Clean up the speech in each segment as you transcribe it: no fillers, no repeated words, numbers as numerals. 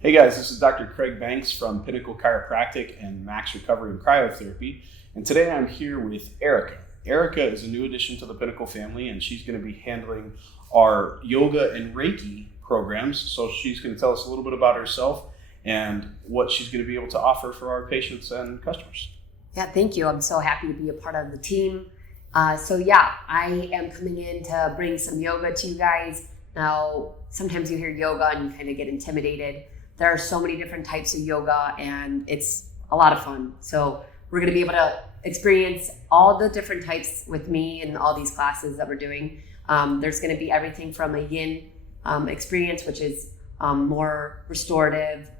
Hey guys, this is Dr. Craig Banks from Pinnacle Chiropractic and Max Recovery and Cryotherapy. And today I'm here with Ericka. Ericka is a new addition to the Pinnacle family, and she's going to be handling our yoga and Reiki programs. So she's going to tell us a little bit about herself and what she's going to be able to offer for our patients and customers. Yeah, thank you. I'm so happy to be a part of the team. I am coming in to bring some yoga to you guys. Now, sometimes you hear yoga and you kind of get intimidated. There are so many different types of yoga and it's a lot of fun. So we're going to be able to experience all the different types with me and all these classes that we're doing. There's going to be everything from a yin experience, which is more restorative,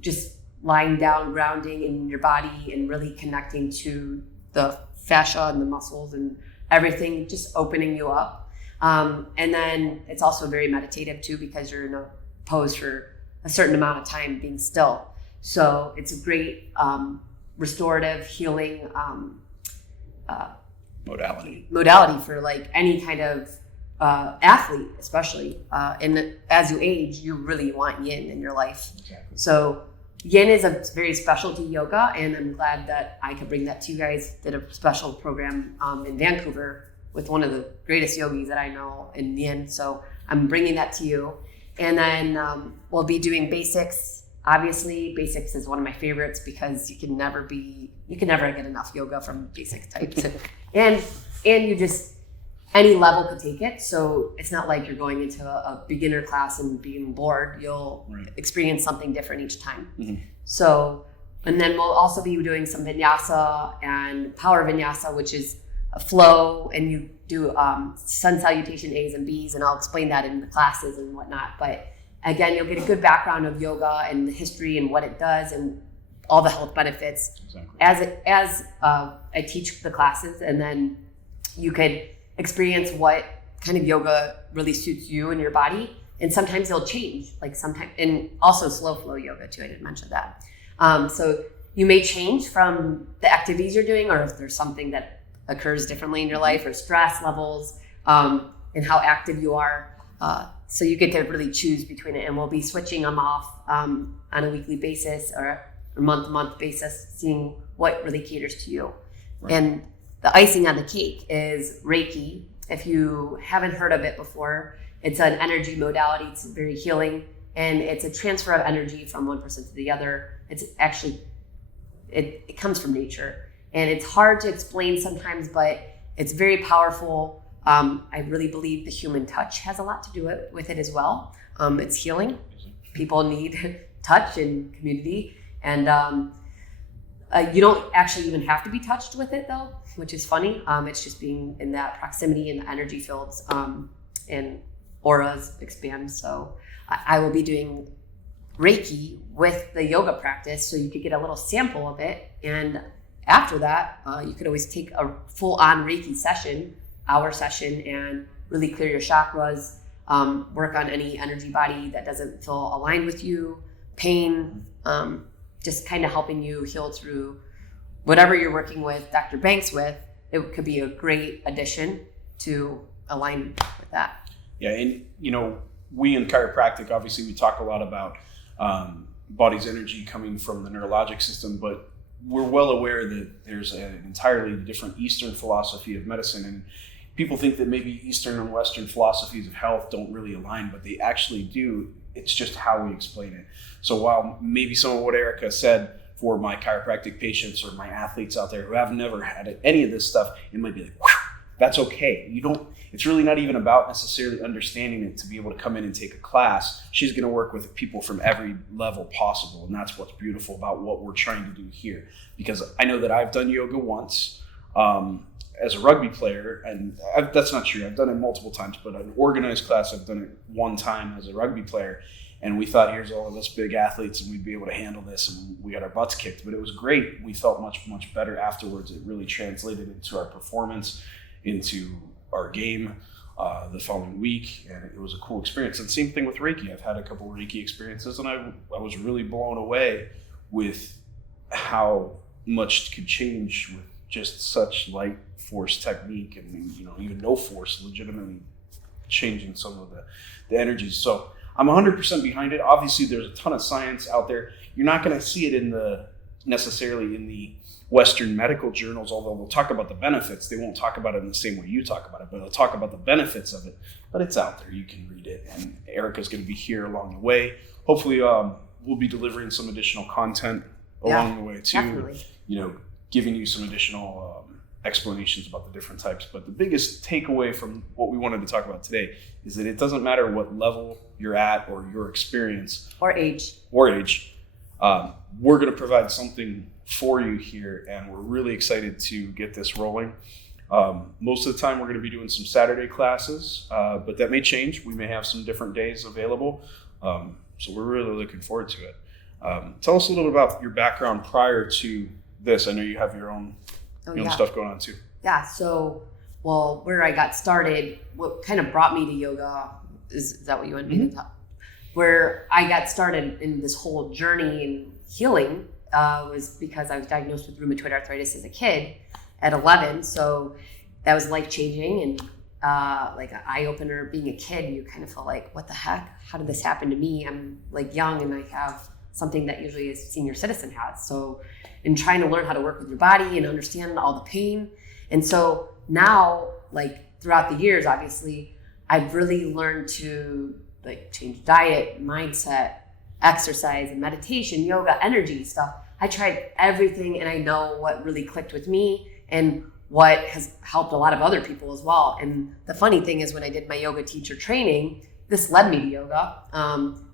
just lying down, grounding in your body and really connecting to the fascia and the muscles and everything, just opening you up. And then it's also very meditative too, because you're in a pose for a certain amount of time being still. So it's a great restorative healing modality for like any kind of athlete, especially. And as you age, you really want yin in your life. Exactly. So yin is a very specialty yoga, and I'm glad that I could bring that to you guys. Did a special program in Vancouver with one of the greatest yogis that I know in yin. So I'm bringing that to you. And then we'll be doing basics. Obviously, basics is one of my favorites because you can never get enough yoga from basic types. and you just, any level could take it. So it's not like you're going into a beginner class and being bored. You'll experience something different each time. Mm-hmm. So, and then we'll also be doing some vinyasa and power vinyasa, which is a flow, and you do sun salutation A's and B's, and I'll explain that in the classes and whatnot. But again, you'll get a good background of yoga and the history and what it does and all the health benefits. Exactly. As I teach the classes, and then you could experience what kind of yoga really suits you and your body. And sometimes it'll change, like sometimes, and also slow flow yoga too. I didn't mention that. So you may change from the activities you're doing, or if there's something that occurs differently in your life, or stress levels, and how active you are. So you get to really choose between it, and we'll be switching them off on a weekly basis or a month-to-month basis, seeing what really caters to you. Right. And the icing on the cake is Reiki. If you haven't heard of it before, it's an energy modality. It's very healing, and it's a transfer of energy from one person to the other. It's actually, it comes from nature. And it's hard to explain sometimes, but it's very powerful. I really believe the human touch has a lot to do with it as well. It's healing. People need touch and community. And you don't actually even have to be touched with it though, which is funny. It's just being in that proximity and the energy fields and auras expand. So I will be doing Reiki with the yoga practice, so you could get a little sample of it. And after that, you could always take a full-on Reiki session, hour session, and really clear your chakras, work on any energy body that doesn't feel aligned with you, pain, just kind of helping you heal through whatever you're working with Dr. Banks with. It could be a great addition to align with that. Yeah, and we in chiropractic, obviously we talk a lot about body's energy coming from the neurologic system, but we're well aware that there's an entirely different Eastern philosophy of medicine, and people think that maybe Eastern and Western philosophies of health don't really align, but they actually do. It's just how we explain it. So while maybe some of what Ericka said for my chiropractic patients or my athletes out there who have never had any of this stuff, it might be like, that's okay. It's really not even about necessarily understanding it to be able to come in and take a class. She's going to work with people from every level possible. And that's what's beautiful about what we're trying to do here. Because I know that I've done yoga once as a rugby player, and that's not true. I've done it multiple times, but an organized class, I've done it one time as a rugby player. And we thought, here's all of us big athletes and we'd be able to handle this, and we got our butts kicked. But it was great. We felt much, much better afterwards. It really translated into our performance, into our game the following week, and it was a cool experience. And same thing with Reiki. I've had a couple of Reiki experiences, and I was really blown away with how much could change with just such light force technique, and even no force, legitimately changing some of the energies. So I'm 100% behind it. Obviously, there's a ton of science out there. You're not going to see it necessarily in the Western medical journals, although they'll talk about the benefits. They won't talk about it in the same way you talk about it, but they'll talk about the benefits of it. But it's out there. You can read it. And Ericka's going to be here along the way. Hopefully, we'll be delivering some additional content along the way too. Definitely. Giving you some additional explanations about the different types. But the biggest takeaway from what we wanted to talk about today is that it doesn't matter what level you're at or your experience. Or age. We're going to provide something for you here, and we're really excited to get this rolling. Most of the time we're going to be doing some Saturday classes, but that may change. We may have some different days available. So we're really looking forward to it. Tell us a little bit about your background prior to this. I know you have your own stuff going on too. Yeah. So, where I got started, what kind of brought me to yoga is that what you want me to talk? Where I got started in this whole journey in healing was because I was diagnosed with rheumatoid arthritis as a kid at 11. So that was life changing and like an eye opener. Being a kid, you kind of feel like, what the heck? How did this happen to me? I'm like young and I have something that usually a senior citizen has. So in trying to learn how to work with your body and understand all the pain. And so now, like throughout the years, obviously, I've really learned to like change diet, mindset, exercise, and meditation, yoga, energy stuff. I tried everything and I know what really clicked with me and what has helped a lot of other people as well. And the funny thing is when I did my yoga teacher training, this led me to yoga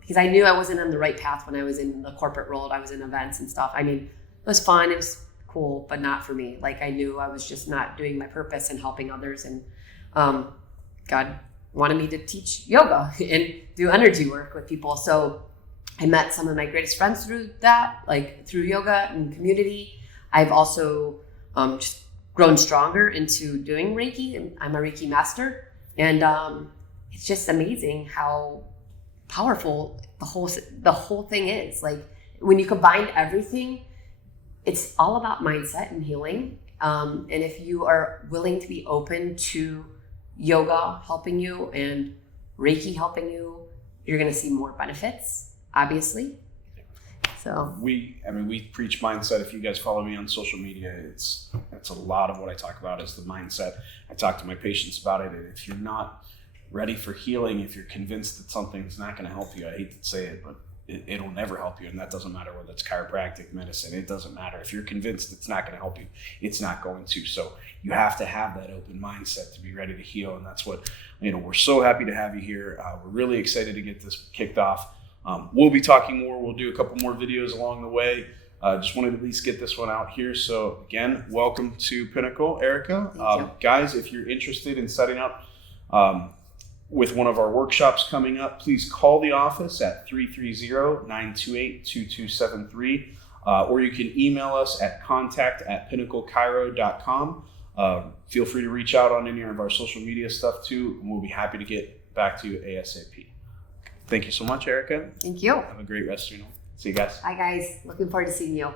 because I knew I wasn't on the right path when I was in the corporate world. I was in events and stuff. I mean, it was fun, it was cool, but not for me. Like I knew I was just not doing my purpose and helping others. And God wanted me to teach yoga and do energy work with people. So I met some of my greatest friends through that, like through yoga and community. I've also just grown stronger into doing Reiki, and I'm a Reiki master. And it's just amazing how powerful the whole thing is. Like when you combine everything, it's all about mindset and healing. And if you are willing to be open to yoga helping you and Reiki helping you, you're going to see more benefits, obviously. So we preach mindset. If you guys follow me on social media, it's a lot of what I talk about is the mindset. I talk to my patients about it. And if you're not ready for healing, if you're convinced that something's not going to help you, I hate to say it, but it'll never help you. And that doesn't matter whether it's chiropractic, medicine, it doesn't matter. If you're convinced it's not going to help you, it's not going to. So you have to have that open mindset to be ready to heal. And that's what, we're so happy to have you here. We're really excited to get this kicked off. We'll be talking more. We'll do a couple more videos along the way. Just wanted to at least get this one out here. So again, welcome to Pinnacle, Ericka. Guys, if you're interested in setting up with one of our workshops coming up, please call the office at 330-928-2273, or you can email us at contact@pinnaclechiro.com. Feel free to reach out on any of our social media stuff too, and we'll be happy to get back to you ASAP. Thank you so much, Ericka. Thank you. Have a great rest of your night. See you guys. Bye, guys. Looking forward to seeing you.